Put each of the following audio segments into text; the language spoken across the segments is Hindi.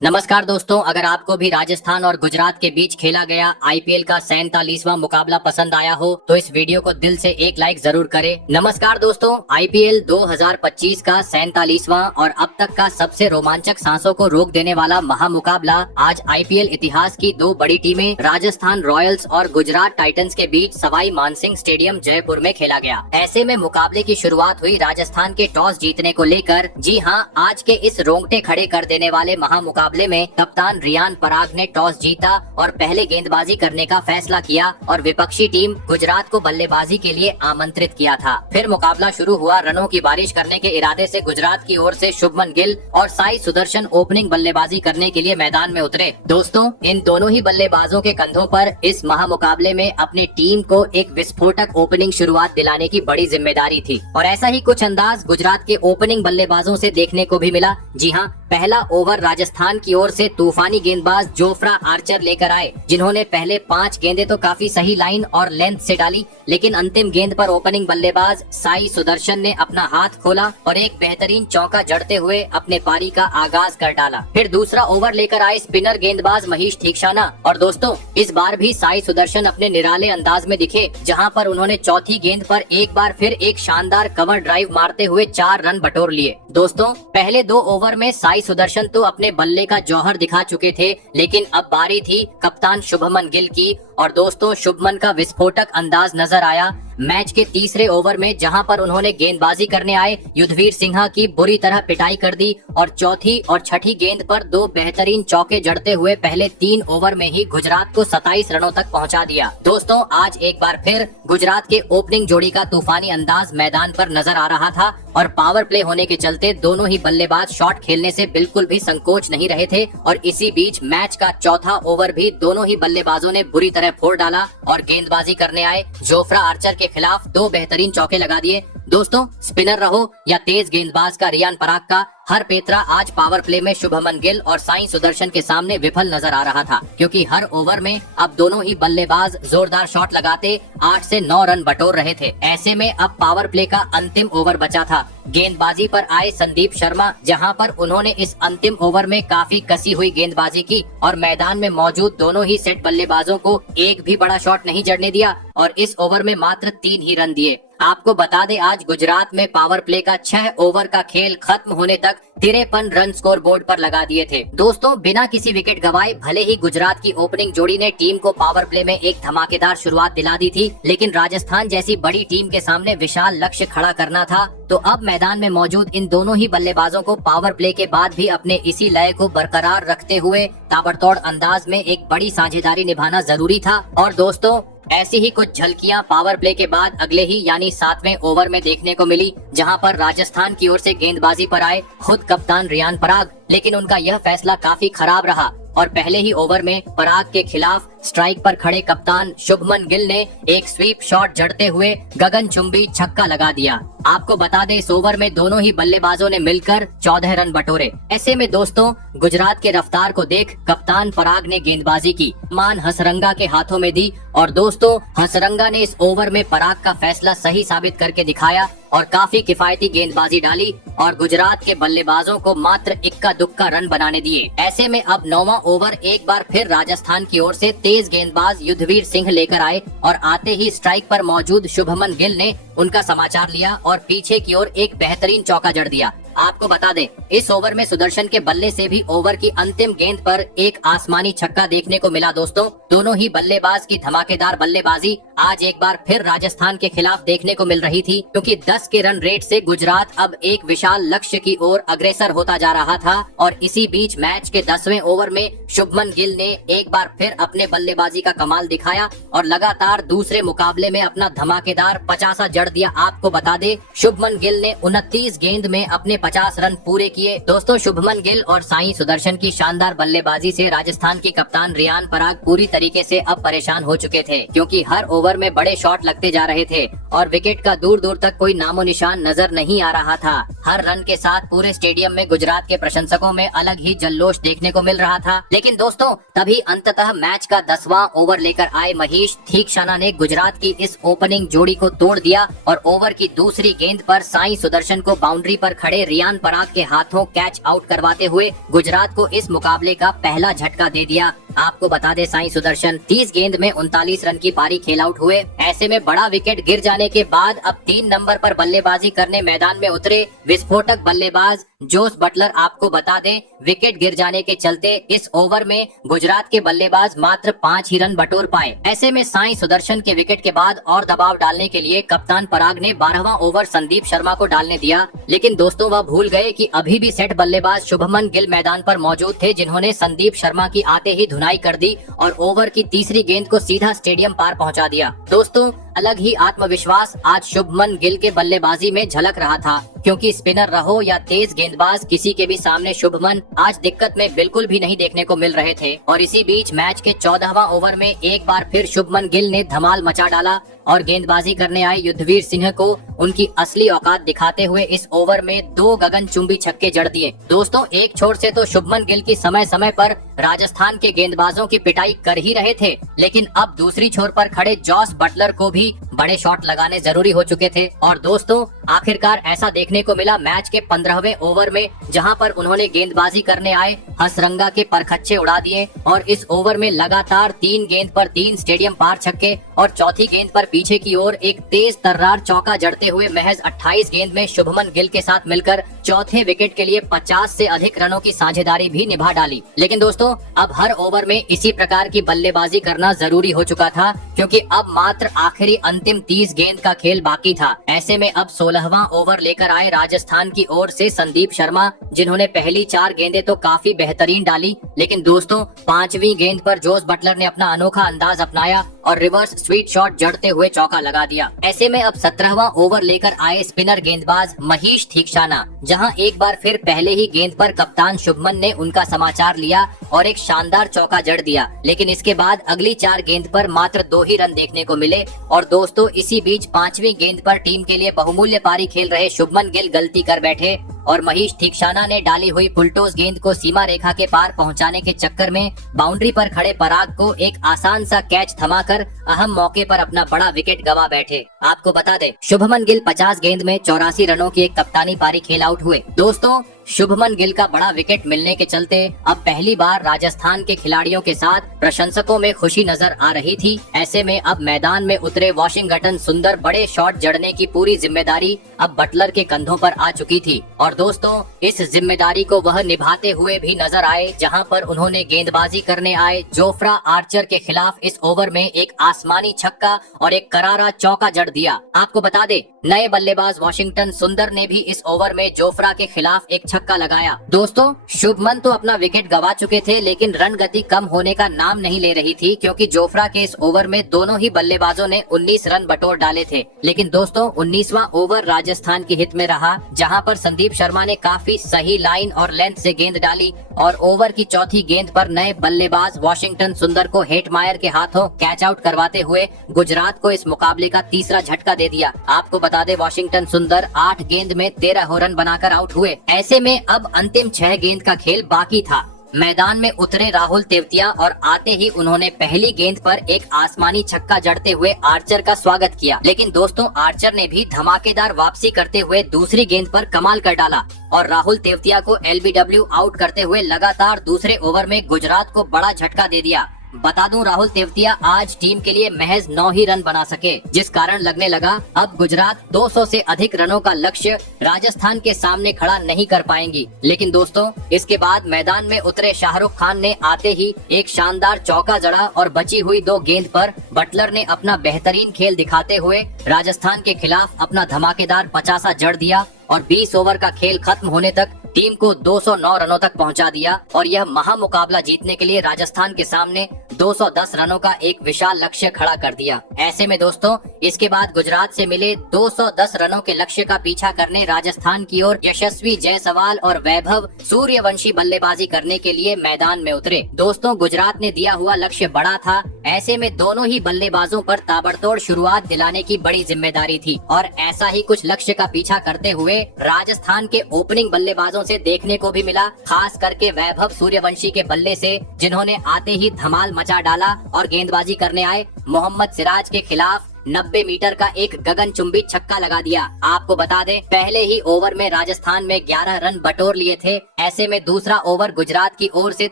नमस्कार दोस्तों, अगर आपको भी राजस्थान और गुजरात के बीच खेला गया आईपीएल का 47वां मुकाबला पसंद आया हो तो इस वीडियो को दिल से एक लाइक जरूर करें। नमस्कार दोस्तों, आईपीएल 2025 का 47वां और अब तक का सबसे रोमांचक सांसों को रोक देने वाला महामुकाबला आज आईपीएल इतिहास की दो बड़ी टीमें राजस्थान रॉयल्स और गुजरात टाइटंस के बीच सवाई मानसिंह स्टेडियम जयपुर में खेला गया। ऐसे में मुकाबले की शुरुआत हुई राजस्थान के टॉस जीतने को लेकर। जी हां, आज के इस रोंगटे खड़े कर देने वाले महामुकाबले में कप्तान रियान पराग ने टॉस जीता और पहले गेंदबाजी करने का फैसला किया और विपक्षी टीम गुजरात को बल्लेबाजी के लिए आमंत्रित किया था। फिर मुकाबला शुरू हुआ। रनों की बारिश करने के इरादे से गुजरात की ओर से शुभमन गिल और साई सुदर्शन ओपनिंग बल्लेबाजी करने के लिए मैदान में उतरे। दोस्तों, इन दोनों ही बल्लेबाजों के कंधों पर इस महामुकाबले में अपने टीम को एक विस्फोटक ओपनिंग शुरुआत दिलाने की बड़ी जिम्मेदारी थी और ऐसा ही कुछ अंदाज गुजरात के ओपनिंग बल्लेबाजों से देखने को भी मिला। जी हाँ, पहला ओवर राजस्थान की ओर से तूफानी गेंदबाज जोफ्रा आर्चर लेकर आए, जिन्होंने पहले 5 गेंदें तो काफी सही लाइन और लेंथ से डाली, लेकिन अंतिम गेंद पर ओपनिंग बल्लेबाज साई सुदर्शन ने अपना हाथ खोला और एक बेहतरीन चौका जड़ते हुए अपने पारी का आगाज कर डाला। फिर दूसरा ओवर लेकर आए स्पिनर गेंदबाज महीश थीक्षाना और दोस्तों, इस बार भी साई सुदर्शन अपने निराले अंदाज में दिखे, जहां पर उन्होंने चौथी गेंद पर एक बार फिर एक शानदार कवर ड्राइव मारते हुए 4 रन बटोर लिए। दोस्तों, पहले 2 ओवर में साई सुदर्शन तो अपने बल्ले का जौहर दिखा चुके थे, लेकिन अब बारी थी कप्तान शुभमन गिल की और दोस्तों, शुभमन का विस्फोटक अंदाज नजर आया मैच के तीसरे ओवर में, जहां पर उन्होंने गेंदबाजी करने आए युद्धवीर सिंह की बुरी तरह पिटाई कर दी और चौथी और छठी गेंद पर 2 बेहतरीन चौके जड़ते हुए पहले 3 ओवर में ही गुजरात को 27 रनों तक पहुंचा दिया। दोस्तों, आज एक बार फिर गुजरात के ओपनिंग जोड़ी का तूफानी अंदाज मैदान पर नजर आ रहा था और पावर प्ले होने के चलते दोनों ही बल्लेबाज शॉट खेलने से बिल्कुल भी संकोच नहीं रहे थे और इसी बीच मैच का चौथा ओवर भी दोनों ही बल्लेबाजों ने बुरी तरह फोड़ डाला और गेंदबाजी करने आए जोफ्रा आर्चर के खिलाफ 2 बेहतरीन चौके लगा दिए। दोस्तों, स्पिनर रहो या तेज गेंदबाज का रियान पराग का हर पेतरा आज पावर प्ले में शुभमन गिल और साई सुदर्शन के सामने विफल नजर आ रहा था, क्योंकि हर ओवर में अब दोनों ही बल्लेबाज जोरदार शॉट लगाते 8 से 9 रन बटोर रहे थे। ऐसे में अब पावर प्ले का अंतिम ओवर बचा था। गेंदबाजी पर आए संदीप शर्मा, जहां पर उन्होंने इस अंतिम ओवर में काफी कसी हुई गेंदबाजी की और मैदान में मौजूद दोनों ही सेट बल्लेबाजों को एक भी बड़ा शॉट नहीं जड़ने दिया और इस ओवर में मात्र 3 ही रन दिए। आपको बता दें, आज गुजरात में पावर प्ले का 6 ओवर का खेल खत्म होने तक 53 रन स्कोर बोर्ड पर लगा दिए थे। दोस्तों, बिना किसी विकेट गवाए भले ही गुजरात की ओपनिंग जोड़ी ने टीम को पावर प्ले में एक धमाकेदार शुरुआत दिला दी थी, लेकिन राजस्थान जैसी बड़ी टीम के सामने विशाल लक्ष्य खड़ा करना था। तो अब मैदान में मौजूद इन दोनों ही बल्लेबाजों को पावर प्ले के बाद भी अपने इसी लय को बरकरार रखते हुए ताबड़तोड़ अंदाज में एक बड़ी साझेदारी निभाना जरूरी था। और दोस्तों, ऐसी ही कुछ झलकियां पावर प्ले के बाद अगले ही यानी 7वें ओवर में देखने को मिली, जहां पर राजस्थान की ओर से गेंदबाजी पर आए खुद कप्तान रियान पराग, लेकिन उनका यह फैसला काफी खराब रहा और पहले ही ओवर में पराग के खिलाफ स्ट्राइक पर खड़े कप्तान शुभमन गिल ने एक स्वीप शॉट जड़ते हुए गगनचुंबी छक्का लगा दिया। आपको बता दें, इस ओवर में दोनों ही बल्लेबाजों ने मिलकर 14 रन बटोरे। ऐसे में दोस्तों, गुजरात के रफ्तार को देख कप्तान पराग ने गेंदबाजी की मान हसरंगा के हाथों में दी और दोस्तों, हसरंगा ने इस ओवर में पराग का फैसला सही साबित करके दिखाया और काफी किफायती गेंदबाजी डाली और गुजरात के बल्लेबाजों को मात्र इक्का दुक्का रन बनाने दिए। ऐसे में अब 9वां ओवर एक बार फिर राजस्थान की ओर से तेज गेंदबाज युद्धवीर सिंह लेकर आए और आते ही स्ट्राइक पर मौजूद शुभमन गिल ने उनका समाचार लिया और पीछे की ओर एक बेहतरीन चौका जड़ दिया। आपको बता दें, इस ओवर में सुदर्शन के बल्ले से भी ओवर की अंतिम गेंद पर एक आसमानी छक्का देखने को मिला। दोस्तों, दोनों ही बल्लेबाज की धमाकेदार बल्लेबाजी आज एक बार फिर राजस्थान के खिलाफ देखने को मिल रही थी, क्योंकि 10 के रन रेट से गुजरात अब एक विशाल लक्ष्य की ओर अग्रसर होता जा रहा था। और इसी बीच मैच के 10वें ओवर में शुभमन गिल ने एक बार फिर अपने बल्लेबाजी का कमाल दिखाया और लगातार दूसरे मुकाबले में अपना धमाकेदार 50 जड़ दिया। आपको बता दे, शुभमन गिल ने 29 गेंद में अपने 50 रन पूरे किए। दोस्तों, शुभमन गिल और साई सुदर्शन की शानदार बल्लेबाजी से राजस्थान के कप्तान रियान पराग पूरी तरीके से अब परेशान हो चुके थे, क्योंकि हर ओवर में बड़े शॉट लगते जा रहे थे और विकेट का दूर दूर तक कोई नामो निशान नजर नहीं आ रहा था। हर रन के साथ पूरे स्टेडियम में गुजरात के प्रशंसकों में अलग ही जल्लोश देखने को मिल रहा था। लेकिन दोस्तों तभी अंततः मैच का 10वां ओवर लेकर आए महेश थीक्षाना ने गुजरात की इस ओपनिंग जोड़ी को तोड़ दिया और ओवर की दूसरी गेंद पर साई सुदर्शन को बाउंड्री पर खड़े रियान पराग के हाथों कैच आउट करवाते हुए गुजरात को इस मुकाबले का पहला झटका दे दिया। आपको बता दे साई सुदर्शन 30 गेंद में 39 रन की पारी खेल आउट हुए। ऐसे में बड़ा विकेट गिर जाने के बाद अब 3 नंबर पर बल्लेबाजी करने मैदान में उतरे विस्फोटक बल्लेबाज जोस बटलर। आपको बता दें विकेट गिर जाने के चलते इस ओवर में गुजरात के बल्लेबाज मात्र 5 ही रन बटोर पाए। ऐसे में साई सुदर्शन के विकेट के बाद और दबाव डालने के लिए कप्तान पराग ने 12वां ओवर संदीप शर्मा को डालने दिया। लेकिन दोस्तों वह भूल गए कि अभी भी सेट बल्लेबाज शुभमन गिल मैदान पर मौजूद थे, जिन्होंने संदीप शर्मा की आते ही धुनाई कर दी और ओवर की तीसरी गेंद को सीधा स्टेडियम पार पहुंचा दिया। दोस्तों अलग ही आत्मविश्वास आज शुभमन गिल के बल्लेबाजी में झलक रहा था, क्योंकि स्पिनर रहो या तेज गेंदबाज किसी के भी सामने शुभमन आज दिक्कत में बिल्कुल भी नहीं देखने को मिल रहे थे। और इसी बीच मैच के 14वां ओवर में एक बार फिर शुभमन गिल ने धमाल मचा डाला और गेंदबाजी करने आए युद्धवीर सिंह को उनकी असली औकात दिखाते हुए इस ओवर में 2 गगनचुंबी छक्के जड़ दिए। दोस्तों एक छोर से तो शुभमन गिल की समय समय पर राजस्थान के गेंदबाजों की पिटाई कर ही रहे थे, लेकिन अब दूसरी छोर पर खड़े जॉस बटलर को भी बड़े शॉट लगाने जरूरी हो चुके थे। और दोस्तों आखिरकार ऐसा देखने को मिला मैच के 15वें ओवर में, जहां पर उन्होंने गेंदबाजी करने आए हसरंगा के परखच्चे उड़ा दिए और इस ओवर में लगातार 3 गेंद पर 3 स्टेडियम पार छक्के और चौथी गेंद पर पीछे की ओर एक तेज तर्रार चौका जड़ते हुए महज 28 गेंद में शुभमन गिल के साथ मिलकर चौथे विकेट के लिए 50 से अधिक रनों की साझेदारी भी निभा डाली। लेकिन दोस्तों अब हर ओवर में इसी प्रकार की बल्लेबाजी करना जरूरी हो चुका था, क्योंकि अब मात्र आखिरी अंतिम 30 गेंद का खेल बाकी था। ऐसे में अब 16वां ओवर लेकर आए राजस्थान की ओर से संदीप शर्मा, जिन्होंने पहली 4 गेंदें तो काफी बेहतरीन डाली, लेकिन दोस्तों 5वीं गेंद पर जोस बटलर ने अपना अनोखा अंदाज अपनाया और रिवर्स स्वीट शॉट जड़ते हुए चौका लगा दिया। ऐसे में अब 17वां ओवर लेकर आए स्पिनर गेंदबाज महेश थीक्षाना, जहां एक बार फिर पहले ही गेंद पर कप्तान शुभमन ने उनका समाचार लिया और एक शानदार चौका जड़ दिया। लेकिन इसके बाद अगली 4 गेंद पर मात्र 2 ही रन देखने को मिले। और दोस्तों इसी बीच 5वीं गेंद पर टीम के लिए बहुमूल्य पारी खेल रहे शुभमन गिल गलती कर बैठे और महेश थीक्षाना ने डाली हुई फुलटॉस गेंद को सीमा रेखा के पार पहुंचाने के चक्कर में बाउंड्री पर खड़े पराग को एक आसान सा कैच थमाकर अहम मौके पर अपना बड़ा विकेट गवा बैठे। आपको बता दें शुभमन गिल 50 गेंद में 84 रनों की एक कप्तानी पारी खेल आउट हुए। दोस्तों शुभमन गिल का बड़ा विकेट मिलने के चलते अब पहली बार राजस्थान के खिलाड़ियों के साथ प्रशंसकों में खुशी नजर आ रही थी। ऐसे में अब मैदान में उतरे वॉशिंगटन सुंदर बड़े शॉट जड़ने की पूरी जिम्मेदारी अब बटलर के कंधों पर आ चुकी थी। और दोस्तों इस जिम्मेदारी को वह निभाते हुए भी नजर आए, जहां पर उन्होंने गेंदबाजी करने आए जोफ्रा आर्चर के खिलाफ इस ओवर में एक आसमानी छक्का और एक करारा चौका जड़ दिया। आपको बता दे नए बल्लेबाज वॉशिंगटन सुंदर ने भी इस ओवर में जोफ्रा के खिलाफ एक छक्का लगाया। दोस्तों शुभमन तो अपना विकेट गवा चुके थे, लेकिन रन गति कम होने का नाम नहीं ले रही थी, क्योंकि जोफ्रा के इस ओवर में दोनों ही बल्लेबाजों ने 19 रन बटोर डाले थे। लेकिन दोस्तों 19वां ओवर राजस्थान की हित में रहा, जहां पर संदीप शर्मा ने काफी सही लाइन और लेंथ से गेंद डाली और ओवर की चौथी गेंद पर नए बल्लेबाज वॉशिंगटन सुंदर को हेटमायर के हाथों कैच आउट करवाते हुए गुजरात को इस मुकाबले का तीसरा झटका दे दिया। आपको बता दे वॉशिंगटन सुंदर 8 गेंद में 13 रन बनाकर आउट हुए। ऐसे में अब अंतिम 6 गेंद का खेल बाकी था। मैदान में उतरे राहुल तेवतिया और आते ही उन्होंने पहली गेंद पर एक आसमानी छक्का जड़ते हुए आर्चर का स्वागत किया। लेकिन दोस्तों आर्चर ने भी धमाकेदार वापसी करते हुए दूसरी गेंद पर कमाल कर डाला और राहुल तेवतिया को एलबीडब्ल्यू आउट करते हुए लगातार दूसरे ओवर में गुजरात को बड़ा झटका दे दिया। बता दूं राहुल तेवतिया आज टीम के लिए महज 9 ही रन बना सके, जिस कारण लगने लगा अब गुजरात 200 से अधिक रनों का लक्ष्य राजस्थान के सामने खड़ा नहीं कर पाएंगी। लेकिन दोस्तों इसके बाद मैदान में उतरे शाहरुख खान ने आते ही एक शानदार चौका जड़ा और बची हुई 2 गेंद पर बटलर ने अपना बेहतरीन खेल दिखाते हुए राजस्थान के खिलाफ अपना धमाकेदार 50 जड़ दिया और 20 ओवर का खेल खत्म होने तक टीम को 209 रनों तक पहुंचा दिया और यह महामुकाबला जीतने के लिए राजस्थान के सामने 210 रनों का एक विशाल लक्ष्य खड़ा कर दिया। ऐसे में दोस्तों इसके बाद गुजरात से मिले 210 रनों के लक्ष्य का पीछा करने राजस्थान की ओर यशस्वी जायसवाल और वैभव सूर्यवंशी बल्लेबाजी करने के लिए मैदान में उतरे। दोस्तों गुजरात ने दिया हुआ लक्ष्य बड़ा था, ऐसे में दोनों ही बल्लेबाजों पर ताबड़तोड़ शुरुआत दिलाने की बड़ी जिम्मेदारी थी और ऐसा ही कुछ लक्ष्य का पीछा करते हुए राजस्थान के ओपनिंग बल्लेबाजों से देखने को भी मिला, खास करके वैभव सूर्यवंशी के बल्ले से, जिन्होंने आते ही धमाल मचा डाला और गेंदबाजी करने आए मोहम्मद सिराज के खिलाफ 90 मीटर का एक गगनचुंबी छक्का लगा दिया। आपको बता दें पहले ही ओवर में राजस्थान में 11 रन बटोर लिए थे। ऐसे में दूसरा ओवर गुजरात की ओर से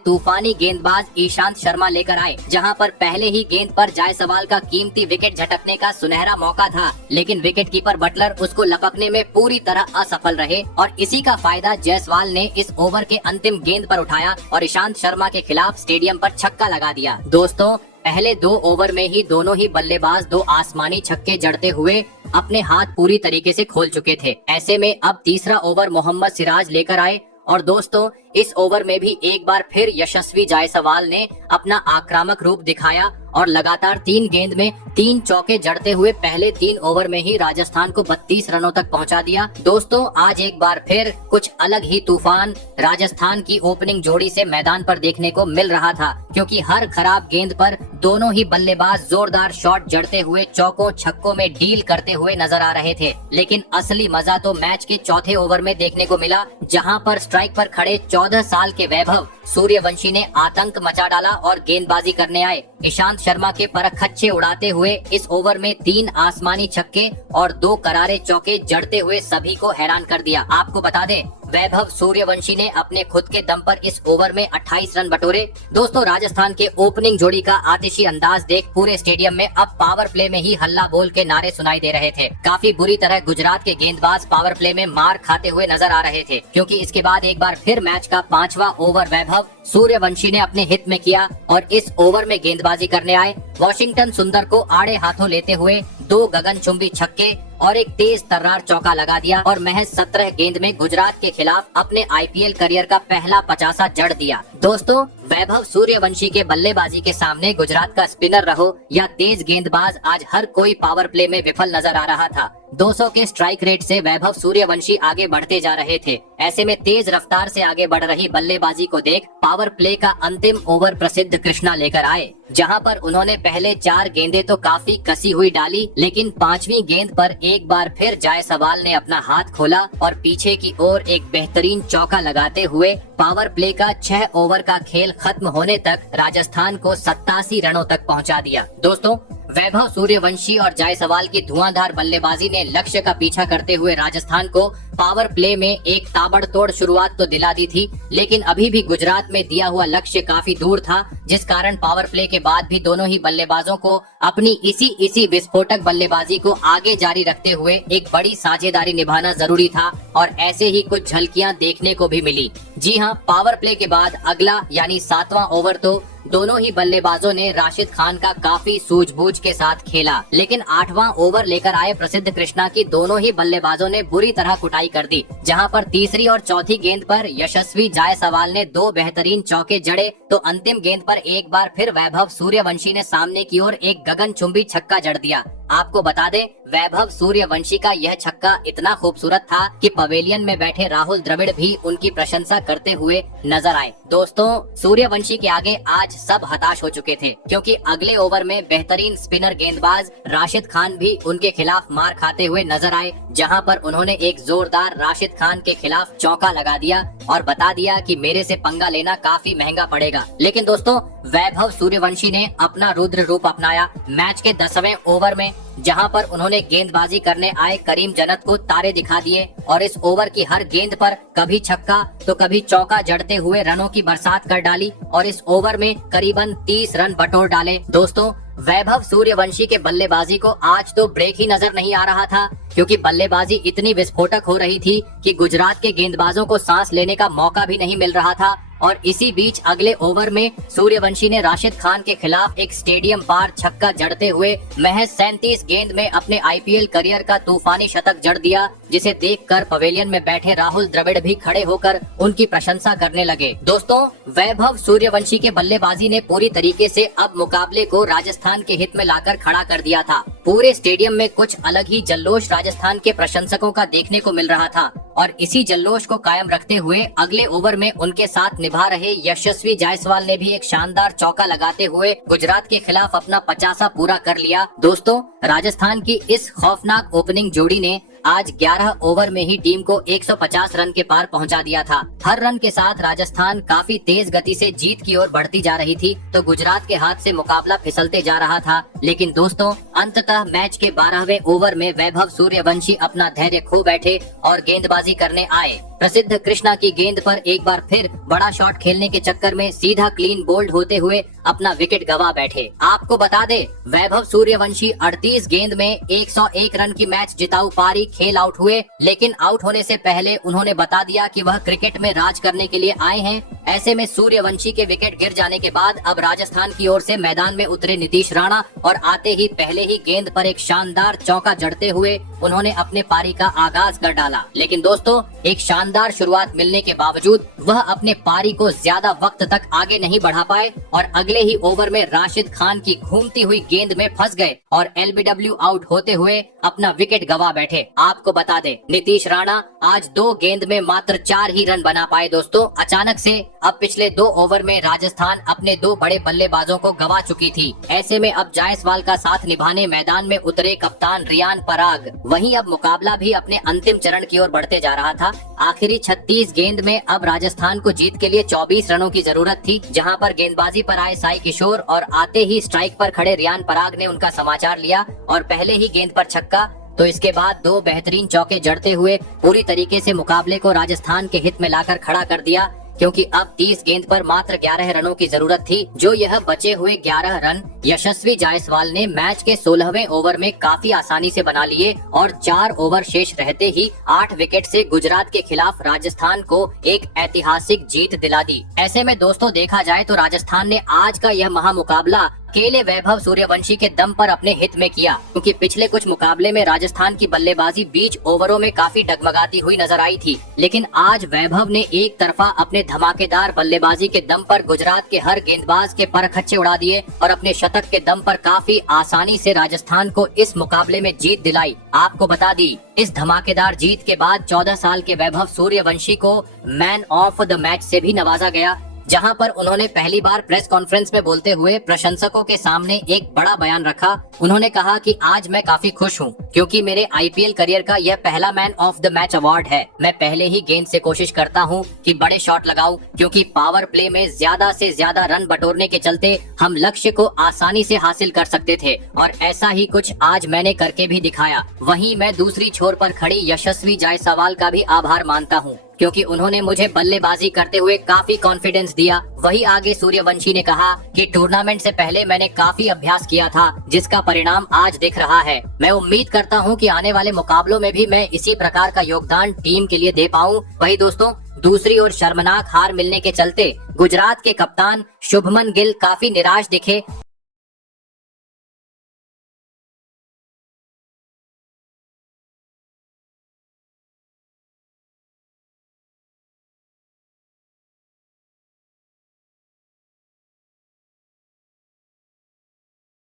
तूफानी गेंदबाज ईशांत शर्मा लेकर आए, जहां पर पहले ही गेंद पर जायसवाल का कीमती विकेट झटकने का सुनहरा मौका था, लेकिन विकेट कीपर बटलर उसको लपकने में पूरी तरह असफल रहे और इसी का फायदा जायसवाल ने इस ओवर के अंतिम गेंद पर उठाया और ईशांत शर्मा के खिलाफ स्टेडियम पर छक्का लगा दिया। दोस्तों पहले 2 ओवर में ही दोनों ही बल्लेबाज 2 आसमानी छक्के जड़ते हुए अपने हाथ पूरी तरीके से खोल चुके थे। ऐसे में अब तीसरा ओवर मोहम्मद सिराज लेकर आए और दोस्तों इस ओवर में भी एक बार फिर यशस्वी जायसवाल ने अपना आक्रामक रूप दिखाया और लगातार 3 गेंद में 3 चौके जड़ते हुए पहले 3 ओवर में ही राजस्थान को 32 रनों तक पहुंचा दिया। दोस्तों आज एक बार फिर कुछ अलग ही तूफान राजस्थान की ओपनिंग जोड़ी से मैदान पर देखने को मिल रहा था, क्योंकि हर खराब गेंद पर दोनों ही बल्लेबाज जोरदार शॉट जड़ते हुए चौकों छक्कों में डील करते हुए नजर आ रहे थे। लेकिन असली मजा तो मैच के चौथे ओवर में देखने को मिला, जहां पर स्ट्राइक पर खड़े 14 साल के वैभव सूर्यवंशी ने आतंक मचा डाला और गेंदबाजी करने आए। ईशांत शर्मा के परखच्चे उड़ाते हुए इस ओवर में 3 आसमानी छक्के और 2 करारे चौके जड़ते हुए सभी को हैरान कर दिया। आपको बता दें वैभव सूर्यवंशी ने अपने खुद के दम पर इस ओवर में 28 रन बटोरे। दोस्तों राजस्थान के ओपनिंग जोड़ी का आतिशी अंदाज देख पूरे स्टेडियम में अब पावर प्ले में ही हल्ला बोल के नारे सुनाई दे रहे थे। काफी बुरी तरह गुजरात के गेंदबाज पावर प्ले में मार खाते हुए नजर आ रहे थे, क्योंकि इसके बाद एक बार फिर मैच का 5वां ओवर वैभव सूर्यवंशी ने अपने हित में किया और इस ओवर में गेंदबाजी करने आए वॉशिंगटन सुंदर को आड़े हाथों लेते हुए 2 गगनचुंबी छक्के और एक तेज तर्रार चौका लगा दिया और महज 17 गेंद में गुजरात के खिलाफ अपने आईपीएल करियर का पहला 50 जड़ दिया। दोस्तों वैभव सूर्यवंशी के बल्लेबाजी के सामने गुजरात का स्पिनर रहो या तेज गेंदबाज, आज हर कोई पावर प्ले में विफल नजर आ रहा था। 200 के स्ट्राइक रेट से वैभव सूर्यवंशी आगे बढ़ते जा रहे थे। ऐसे में तेज रफ्तार से आगे बढ़ रही बल्लेबाजी को देख पावर प्ले का अंतिम ओवर प्रसिद्ध कृष्णा लेकर आए, जहां पर उन्होंने पहले 4 गेंदें तो काफी कसी हुई डाली, लेकिन 5वीं गेंद पर एक बार फिर जायसवाल ने अपना हाथ खोला और पीछे की ओर एक बेहतरीन चौका लगाते हुए पावर प्ले का 6 ओवर का खेल खत्म होने तक राजस्थान को 87 रनों तक पहुंचा दिया। दोस्तों वैभव सूर्यवंशी और जायसवाल की धुआंधार बल्लेबाजी ने लक्ष्य का पीछा करते हुए राजस्थान को पावर प्ले में एक ताबड़तोड़ शुरुआत तो दिला दी थी, लेकिन अभी भी गुजरात में दिया हुआ लक्ष्य काफी दूर था, जिस कारण पावर प्ले के बाद भी दोनों ही बल्लेबाजों को अपनी इसी विस्फोटक बल्लेबाजी को आगे जारी रखते हुए एक बड़ी साझेदारी निभाना जरूरी था और ऐसे ही कुछ झलकियां देखने को भी मिली। जी हां, पावर प्ले के बाद अगला यानी 7वां ओवर तो दोनों ही बल्लेबाजों ने राशिद खान का काफी सूझबूझ के साथ खेला, लेकिन 8वां ओवर लेकर आए प्रसिद्ध कृष्णा की दोनों ही बल्लेबाजों ने बुरी तरह कुटाई कर दी, जहां पर तीसरी और चौथी गेंद पर यशस्वी जायसवाल ने 2 बेहतरीन चौके जड़े तो अंतिम गेंद पर एक बार फिर वैभव सूर्यवंशी ने सामने की ओर एक गगनचुंबी छक्का जड़ दिया। आपको बता दें वैभव सूर्यवंशी का यह छक्का इतना खूबसूरत था कि पवेलियन में बैठे राहुल द्रविड़ भी उनकी प्रशंसा करते हुए नजर आए। दोस्तों सूर्यवंशी के आगे आज सब हताश हो चुके थे, क्योंकि अगले ओवर में बेहतरीन स्पिनर गेंदबाज राशिद खान भी उनके खिलाफ मार खाते हुए नजर आए, जहां पर उन्होंने एक जोरदार राशिद खान के खिलाफ चौका लगा दिया और बता दिया कि मेरे से पंगा लेना काफी महंगा पड़ेगा। लेकिन दोस्तों वैभव सूर्यवंशी ने अपना रुद्र रूप अपनाया मैच के 10वें ओवर में, जहां पर उन्होंने गेंदबाजी करने आए करीम जन्नत को तारे दिखा दिए और इस ओवर की हर गेंद पर कभी छक्का तो कभी चौका जड़ते हुए रनों की बरसात कर डाली और इस ओवर में करीबन 30 रन बटोर डाले। दोस्तों वैभव सूर्यवंशी के बल्लेबाजी को आज तो ब्रेक ही नजर नहीं आ रहा था, क्योंकि बल्लेबाजी इतनी विस्फोटक हो रही थी कि गुजरात के गेंदबाजों को सांस लेने का मौका भी नहीं मिल रहा था और इसी बीच अगले ओवर में सूर्यवंशी ने राशिद खान के खिलाफ एक स्टेडियम पार छक्का जड़ते हुए महज 37 गेंद में अपने आईपीएल करियर का तूफानी शतक जड़ दिया, जिसे देखकर पवेलियन में बैठे राहुल द्रविड़ भी खड़े होकर उनकी प्रशंसा करने लगे। दोस्तों, वैभव सूर्यवंशी के बल्लेबाजी ने पूरी तरीके से अब मुकाबले को राजस्थान के हित में लाकर खड़ा कर दिया था। पूरे स्टेडियम में कुछ अलग ही जल्लोश राजस्थान के प्रशंसकों का देखने को मिल रहा था और इसी जल्लोश को कायम रखते हुए अगले ओवर में उनके साथ निभा रहे यशस्वी जायसवाल ने भी एक शानदार चौका लगाते हुए गुजरात के खिलाफ अपना 50 पूरा कर लिया। दोस्तों, राजस्थान की इस खौफनाक ओपनिंग जोड़ी ने आज 11 ओवर में ही टीम को 150 रन के पार पहुंचा दिया था। हर रन के साथ राजस्थान काफी तेज गति से जीत की ओर बढ़ती जा रही थी, तो गुजरात के हाथ से मुकाबला फिसलते जा रहा था। लेकिन दोस्तों, अंततः मैच के 12वें ओवर में वैभव सूर्यवंशी अपना धैर्य खो बैठे और गेंदबाजी करने आए। प्रसिद्ध कृष्णा की गेंद पर एक बार फिर बड़ा शॉट खेलने के चक्कर में सीधा क्लीन बोल्ड होते हुए अपना विकेट गवा बैठे। आपको बता दे, वैभव सूर्यवंशी 38 गेंद में 101 रन की मैच जिताऊ पारी खेल आउट हुए, लेकिन आउट होने से पहले उन्होंने बता दिया कि वह क्रिकेट में राज करने के लिए आए हैं। ऐसे में सूर्यवंशी के विकेट गिर जाने के बाद अब राजस्थान की ओर से मैदान में उतरे नीतीश राणा और आते ही पहले ही गेंद पर एक शानदार चौका जड़ते हुए उन्होंने अपने पारी का आगाज कर डाला। लेकिन दोस्तों, एक शानदार शुरुआत मिलने के बावजूद वह अपने पारी को ज्यादा वक्त तक आगे नहीं बढ़ा पाए और अगले ही ओवर में राशिद खान की घूमती हुई गेंद में फंस गए और एलबीडब्ल्यू आउट होते हुए अपना विकेट गवा बैठे। आपको बता दे, नीतीश राणा आज 2 गेंद में मात्र 4 ही रन बना पाए। दोस्तों, अचानक से अब पिछले 2 ओवर में राजस्थान अपने 2 बड़े बल्लेबाजों को गवा चुकी थी। ऐसे में अब जायसवाल का साथ निभाने मैदान में उतरे कप्तान रियान पराग। वहीं अब मुकाबला भी अपने अंतिम चरण की ओर बढ़ते जा रहा था। आखिरी 36 गेंद में अब राजस्थान को जीत के लिए 24 रनों की जरूरत थी, जहां पर गेंदबाजी पर आए साई किशोर और आते ही स्ट्राइक पर खड़े रियान पराग ने उनका समाचार लिया और पहले ही गेंद पर छक्का, तो इसके बाद 2 बेहतरीन चौके जड़ते हुए पूरी तरीके से मुकाबले को राजस्थान के हित में लाकर खड़ा कर दिया, क्योंकि अब 30 गेंद पर मात्र 11 रनों की जरूरत थी। जो यह बचे हुए 11 रन यशस्वी जायसवाल ने मैच के 16वें ओवर में काफी आसानी से बना लिए और 4 ओवर शेष रहते ही 8 विकेट से गुजरात के खिलाफ राजस्थान को एक ऐतिहासिक जीत दिला दी। ऐसे में दोस्तों, देखा जाए तो राजस्थान ने आज का यह महामुकाबला अकेले वैभव सूर्यवंशी के दम पर अपने हित में किया, क्योंकि पिछले कुछ मुकाबले में राजस्थान की बल्लेबाजी बीच ओवरों में काफी डगमगाती हुई नजर आई थी। लेकिन आज वैभव ने एक तरफा अपने धमाकेदार बल्लेबाजी के दम पर गुजरात के हर गेंदबाज के पर खच्चे उड़ा दिए और अपने शतक के दम पर काफी आसानी से राजस्थान को इस मुकाबले में जीत दिलाई। आपको बता दी, इस धमाकेदार जीत के बाद 14 साल के वैभव सूर्यवंशी को मैन ऑफ द मैच से भी नवाजा गया, जहां पर उन्होंने पहली बार प्रेस कॉन्फ्रेंस में बोलते हुए प्रशंसकों के सामने एक बड़ा बयान रखा। उन्होंने कहा कि आज मैं काफी खुश हूं, क्योंकि मेरे आईपीएल करियर का यह पहला man of the match award है। मैं पहले ही गेंद से कोशिश करता हूं कि बड़े शॉट लगाऊं, क्योंकि पावर प्ले में ज्यादा से ज्यादा रन बटोरने के चलते हम लक्ष्य को आसानी से हासिल कर सकते थे और ऐसा ही कुछ आज मैंने करके भी दिखाया। वहीं मैं दूसरी छोर पर खड़ी यशस्वी जायसवाल का भी आभार मानता हूं, क्योंकि उन्होंने मुझे बल्लेबाजी करते हुए काफी कॉन्फिडेंस दिया। वही आगे सूर्यवंशी ने कहा कि टूर्नामेंट से पहले मैंने काफी अभ्यास किया था, जिसका परिणाम आज दिख रहा है। मैं उम्मीद करता हूं कि आने वाले मुकाबलों में भी मैं इसी प्रकार का योगदान टीम के लिए दे पाऊं। वही दोस्तों, दूसरी ओर शर्मनाक हार मिलने के चलते गुजरात के कप्तान शुभमन गिल काफी निराश दिखे